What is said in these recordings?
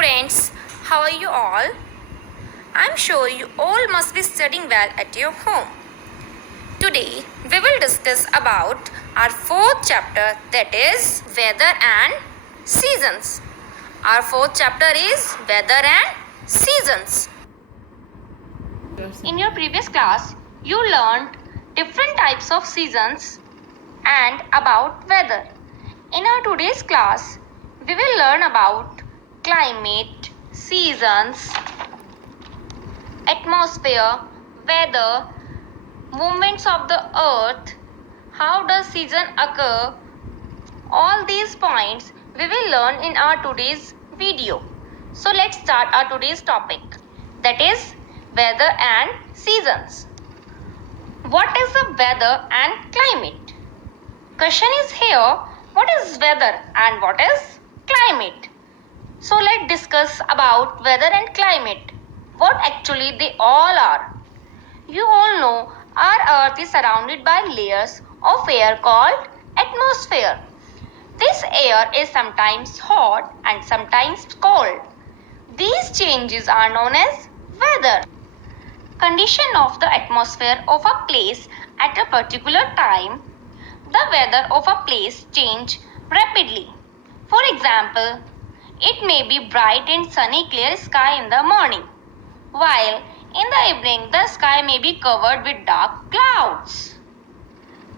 students, how are you all? I'm sure you all must be studying well at your home. Today, we will discuss about our fourth chapter, that is weather and seasons. Our fourth chapter is weather and seasons. In your previous class, you learned different types of seasons and about weather. In our today's class, we will learn about climate, seasons, atmosphere, weather, movements of the earth, how does season occur. All these points we will learn in our today's video. So let's start our today's topic, that is weather and seasons. What is the weather and climate? Question is here, what is weather and what is climate? So let's discuss about weather and climate. What actually they all are. You all know our earth is surrounded by layers of air called atmosphere. This air is sometimes hot and sometimes cold. These changes are known as weather. Condition of the atmosphere of a place at a particular time. The weather of a place change rapidly. For example, it may be bright and sunny clear sky in the morning, while in the evening the sky may be covered with dark clouds.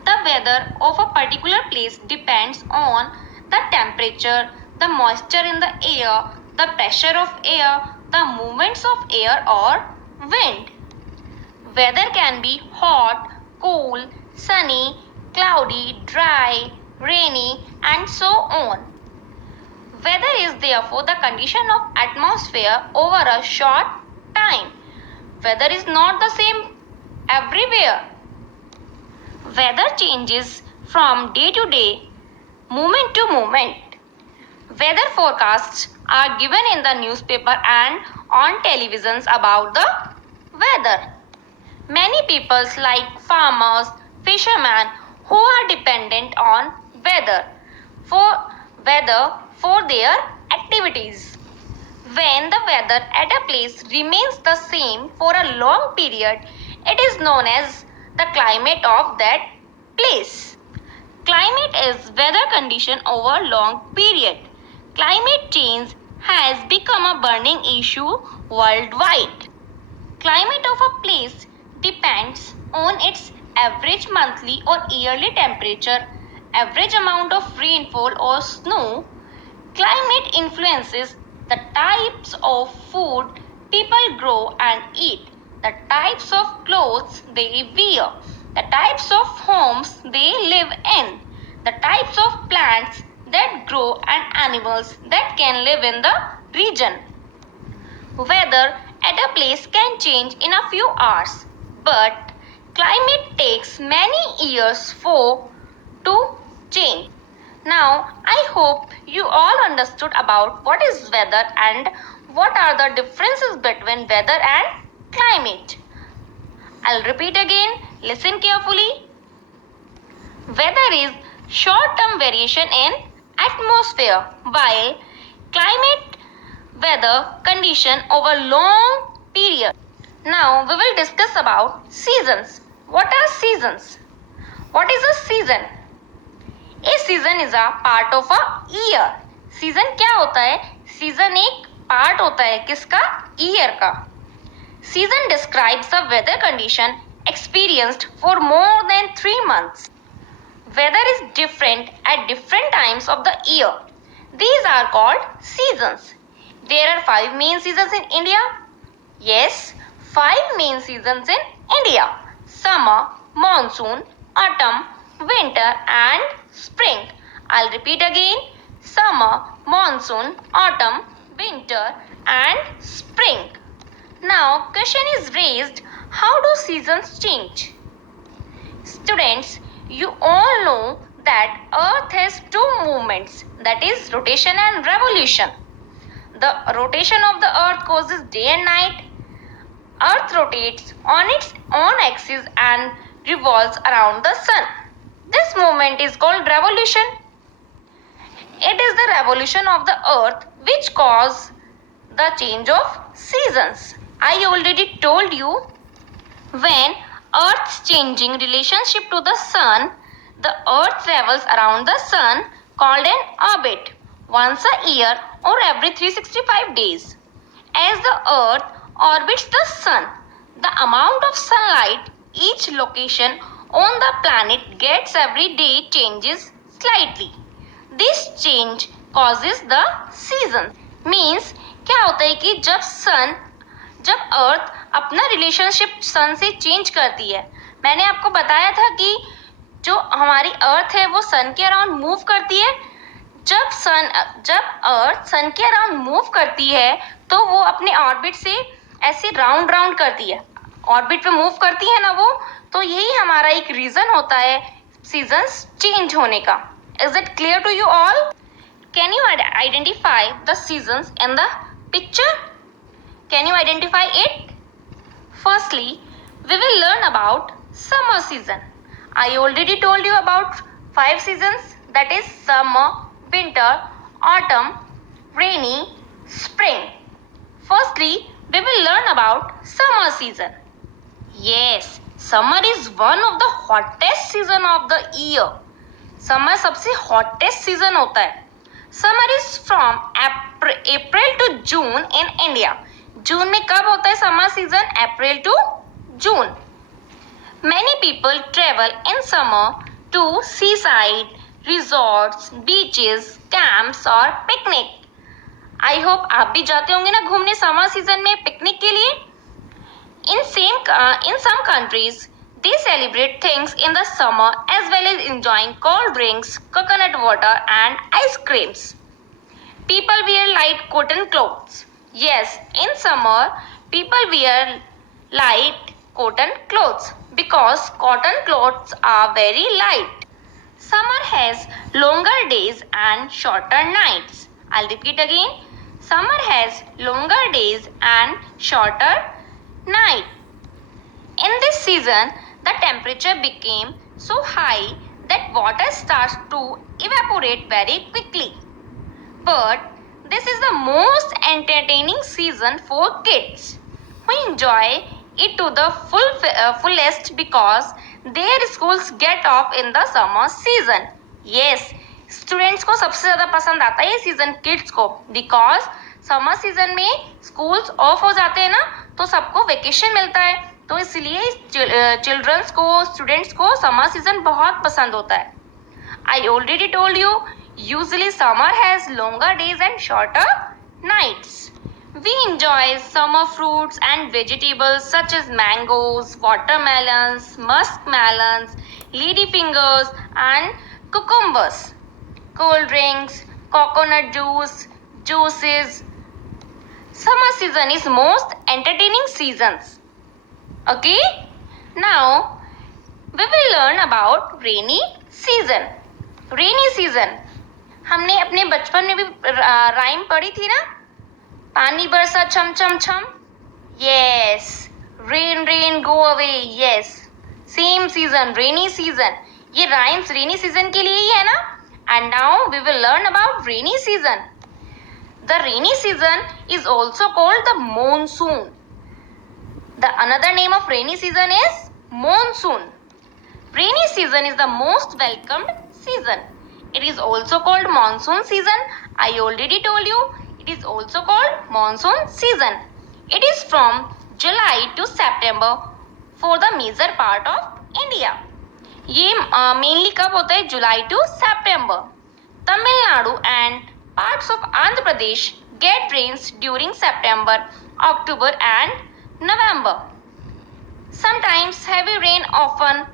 The weather of a particular place depends on the temperature, the moisture in the air, the pressure of air, the movements of air or wind. Weather can be hot, cool, sunny, cloudy, dry, rainy, and so on. Weather is therefore the condition of atmosphere over a short time. Weather is not the same everywhere. Weather changes from day to day, moment to moment. Weather forecasts are given in the newspaper and on televisions about the weather. Many people like farmers, fishermen who are dependent on weather for their activities. When the weather at a place remains the same for a long period, it is known as the climate of that place. Climate is weather condition over long period. Climate change has become a burning issue worldwide. Climate of a place depends on its average monthly or yearly temperature, average amount of rainfall or snow. Climate influences the types of food people grow and eat, the types of clothes they wear, the types of homes they live in, the types of plants that grow and animals that can live in the region. Weather at a place can change in a few hours, but climate takes many years to change. Now, I hope you all understood about what is weather and what are the differences between weather and climate. I'll repeat again, listen carefully. Weather is short-term variation in atmosphere, while climate weather condition over long period. Now we will discuss about seasons. What are seasons? What is a season? A season is a part of a year. Season क्या होता है? Season एक part होता है किसका? Year का. Season describes the weather condition experienced for more than 3 months. Weather is different at different times of the year. These are called seasons. There are 5 main seasons in India. Yes, 5 main seasons in India: summer, monsoon, autumn, winter and spring. I'll repeat again: summer, monsoon, autumn, winter and spring. Now question is raised, how do seasons change? Students, you all know that earth has 2 movements, that is rotation and revolution. The rotation of the earth causes day and night. Earth rotates on its own axis and revolves around the sun. This movement is called revolution. It is the revolution of the earth which causes the change of seasons. I already told you, when Earth's changing relationship to the Sun, the Earth travels around the Sun called an orbit once a year or every 365 days. As the Earth orbits the Sun, the amount of sunlight each location on the planet gets every day changes slightly. This change causes the seasons. Means क्या होता है कि जब अर्थ अपना relationship सन से change करती है, मैंने आपको बताया था कि जो हमारी अर्थ है वो सन के अराउंड मूव करती है। जब अर्थ सन के अराउंड मूव करती है तो वो अपने ऑर्बिट से ऐसे राउंड राउंड करती है, ऑर्बिट पे मूव करती है ना वो, तो यही हमारा एक रीजन होता है सीजन्स चेंज होने का। Is it clear to you all? Can you identify the seasons in the picture? Can you identify it? Firstly, we will learn about summer season. I already told you about 5 seasons, that is summer, winter, autumn, rainy, spring. Firstly, we will learn about summer season. Yes, summer is one of the hottest season of the year. Summer सबसे hottest season होता है. Summer is from April to June in India. जून में कब होता है summer season? April to June. Many people travel in summer to seaside, resorts, beaches, camps और picnic. I hope आप भी जाते होंगे ना घूमने समर सीजन में पिकनिक के लिए. In some countries, they celebrate things in the summer as well as enjoying cold drinks, coconut water and ice creams. People wear light cotton clothes. Yes, in summer, people wear light cotton clothes because cotton clothes are very light. Summer has longer days and shorter nights. I'll repeat again. Summer has longer days and shorter night. In this season, the temperature became so high that water starts to evaporate very quickly. But this is the most entertaining season for kids, who enjoy it to the fullest because their schools get off in the summer season. Yes, students को सबसे ज़्यादा पसंद आता है ये season kids को, because summer season में schools of हो जाते हैं ना, तो सबको वेकेशन मिलता है, तो इसलिए चिल्ड्रंस को, स्टूडेंट्स को समर सीजन बहुत पसंद होता है. I already told you, usually summer has longer days and shorter nights. We enjoy summer fruits and vegetables such as mangoes, watermelons, muskmelons, ladyfingers and cucumbers. Cold drinks, coconut juices. Summer season is most entertaining seasons. Okay? Now, we will learn about rainy season. Rainy season हमने अपने बचपन में भी rhyme पढ़ी थी ना, पानी बरसा छम छम छम. Yes, rain rain go away. Yes, same season rainy season. ये राइम्स रेनी सीजन के लिए ही है ना. And now we will learn about rainy season. The rainy season is also called the monsoon. The another name of rainy season is monsoon. Rainy season is the most welcomed season. It is also called monsoon season. I already told you, it is also called monsoon season. It is from July to September for the major part of India. ये mainly कब होता है? July to September. Tamil Nadu and parts of Andhra Pradesh get rains during September, October and November. Sometimes heavy rain often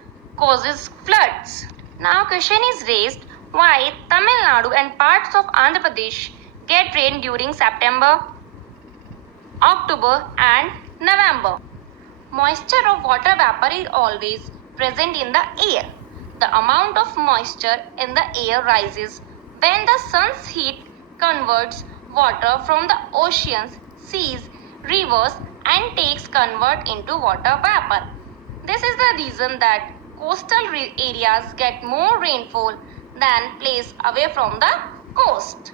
causes floods. Now question is raised, why Tamil Nadu and parts of Andhra Pradesh get rain during September, October and November? Moisture of water vapor is always present in the air. The amount of moisture in the air rises when the sun's heat converts water from the oceans, seas, rivers and takes convert into water vapor. This is the reason that coastal areas get more rainfall than places away from the coast.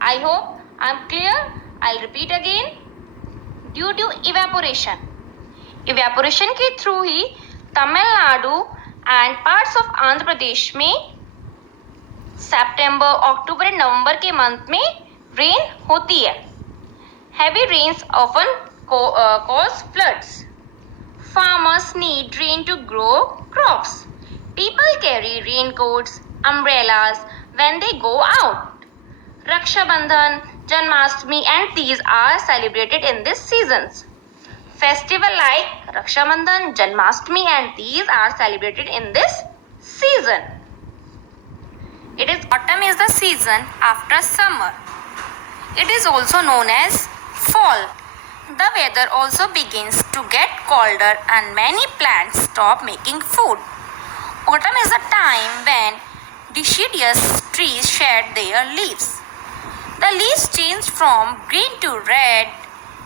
I hope I am clear. I'll repeat again. Due to evaporation. Evaporation के through ही Tamil Nadu and parts of Andhra Pradesh में सितंबर, October and November के month में rain होती है. Heavy rains often cause floods. Farmers need rain to grow crops. People carry raincoats, umbrellas when they go out. Raksha Bandhan, Janmashtami and Teej are celebrated in these seasons. Festival like Raksha Bandhan, Janmashtami and Teej are celebrated in this season. Autumn is the season after summer. It is also known as fall. The weather also begins to get colder and many plants stop making food. Autumn is the time when deciduous trees shed their leaves. The leaves change from green to red,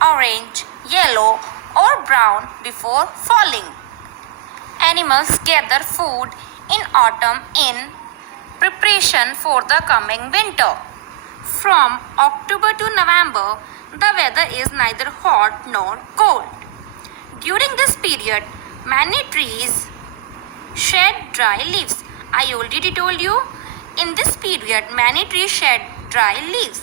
orange, yellow or brown before falling. Animals gather food in autumn in preparation for the coming winter. From October to November, the weather is neither hot nor cold. During this period, many trees shed dry leaves. I already told you, in this period, many trees shed dry leaves.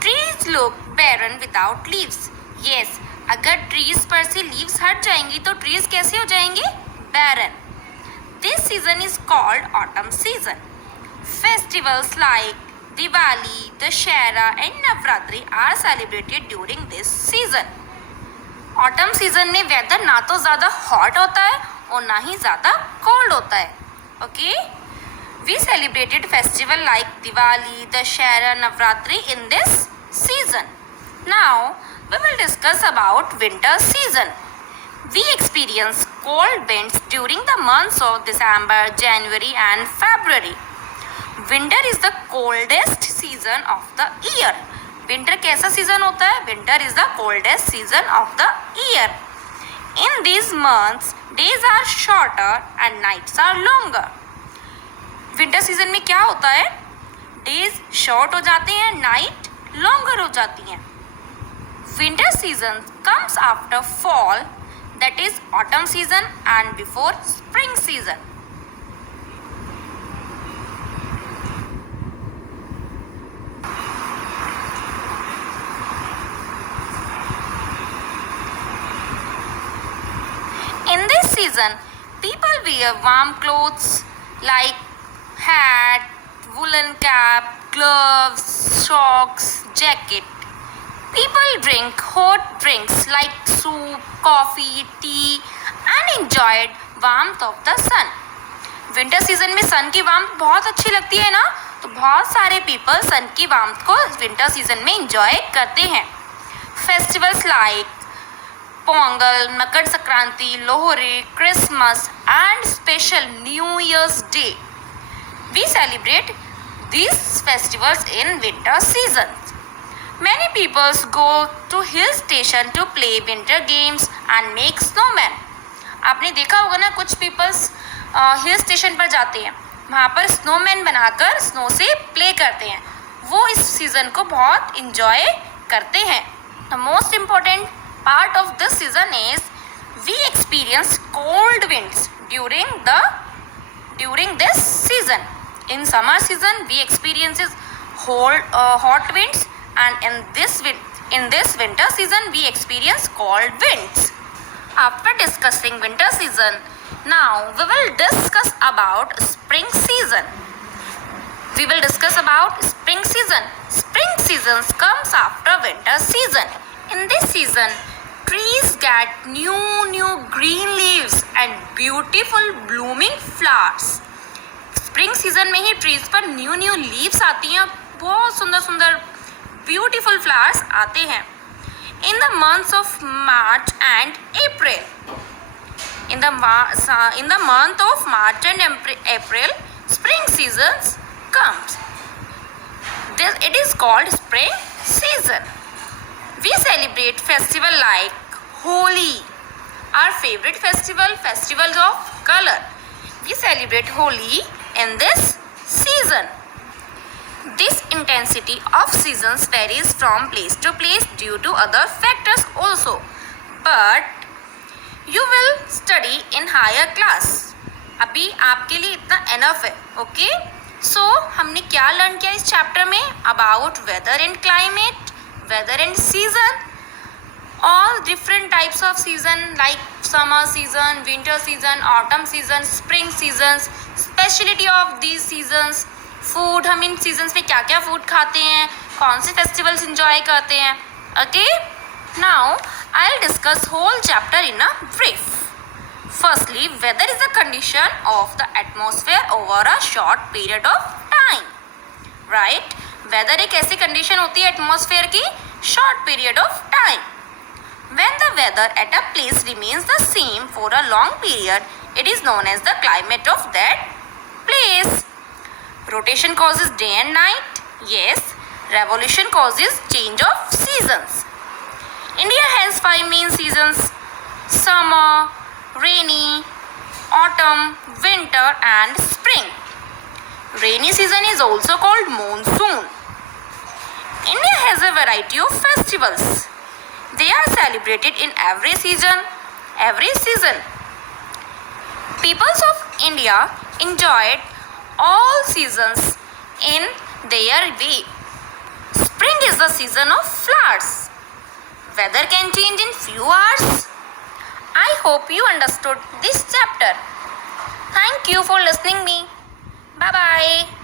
Trees look barren without leaves. Yes, अगर trees पर से leaves हट जाएंगी तो trees कैसे हो जाएंगे? Barren. This season is called autumn season. Festivals like Diwali, Dussehra and Navratri are celebrated during this season. Autumn season में weather ना तो ज़्यादा hot होता है और ना ही ज़्यादा cold होता है. Okay? We celebrated festival like Diwali, Dussehra, Navratri in this season. Now we will discuss about winter season. We experience cold winds during the months of December, January and February. Winter is the coldest season of the year. Winter कैसा season होता है? Winter is the coldest season of the year. In these months, days are shorter and nights are longer. Winter season में क्या होता है? Days short हो जाते हैं, night longer हो जाती हैं. Winter season comes after fall, that is autumn season, and before spring season. In this season, people wear warm clothes like hat, woolen cap, gloves, socks, jacket. People drink hot drinks like soup, coffee, tea and enjoy warmth of the sun. Winter season में sun की warmth बहुत अच्छी लगती है ना, तो बहुत सारे people sun की warmth को winter season में enjoy करते हैं. Festivals like Pongal, Makar Sankranti, Lohri, Christmas and special New Year's Day. We celebrate these festivals in winter seasons. Many people go to hill station to play winter games and make snowmen. आपने देखा होगा ना, कुछ peoples hill station पर जाते हैं, वहाँ पर स्नोमैन बनाकर स्नो से प्ले करते हैं. वो इस सीज़न को बहुत इंजॉय करते हैं. The most important part of this season is we experience cold winds during this season. In summer season we experience hot winds, and in this winter season we experience cold winds. After discussing winter season, now we will discuss about spring season. We will discuss about spring season. Spring season comes after winter season. In this season, trees get new green leaves and beautiful blooming flowers. Spring season में ही trees पर new leaves आती हैं, बहुत सुंदर beautiful flowers आते हैं. In the months of March and April, in the month of March and April, spring season comes. It is called spring season. We celebrate festival like Holi, our favorite festival of color. We celebrate Holi in this season. This intensity of seasons varies from place to place due to other factors also. But you will study in higher class. अभी आपके लिए इतना enough है, okay? So हमने क्या learn किया इस chapter में? About weather and climate, weather and season, all different types of season like summer season, winter season, autumn season, spring seasons, speciality of these seasons, food, हम इन seasons पे क्या क्या food खाते हैं, कौन से festivals enjoy करते हैं, okay? Now I'll discuss whole chapter in a brief. Firstly, weather is a condition of the atmosphere over a short period of time. Right? Weather एक ऐसी condition होती है atmosphere की short period of time. When the weather at a place remains the same for a long period, it is known as the climate of that place. Rotation causes day and night. Yes. Revolution causes change of seasons. India has 5 main seasons: summer, rainy, autumn, winter and spring. Rainy season is also called monsoon. India has a variety of festivals. They are celebrated in every season. Peoples of India enjoyed all seasons in their way. Spring is the season of flowers. Weather can change in few hours. I hope you understood this chapter. Thank you for listening me. Bye bye.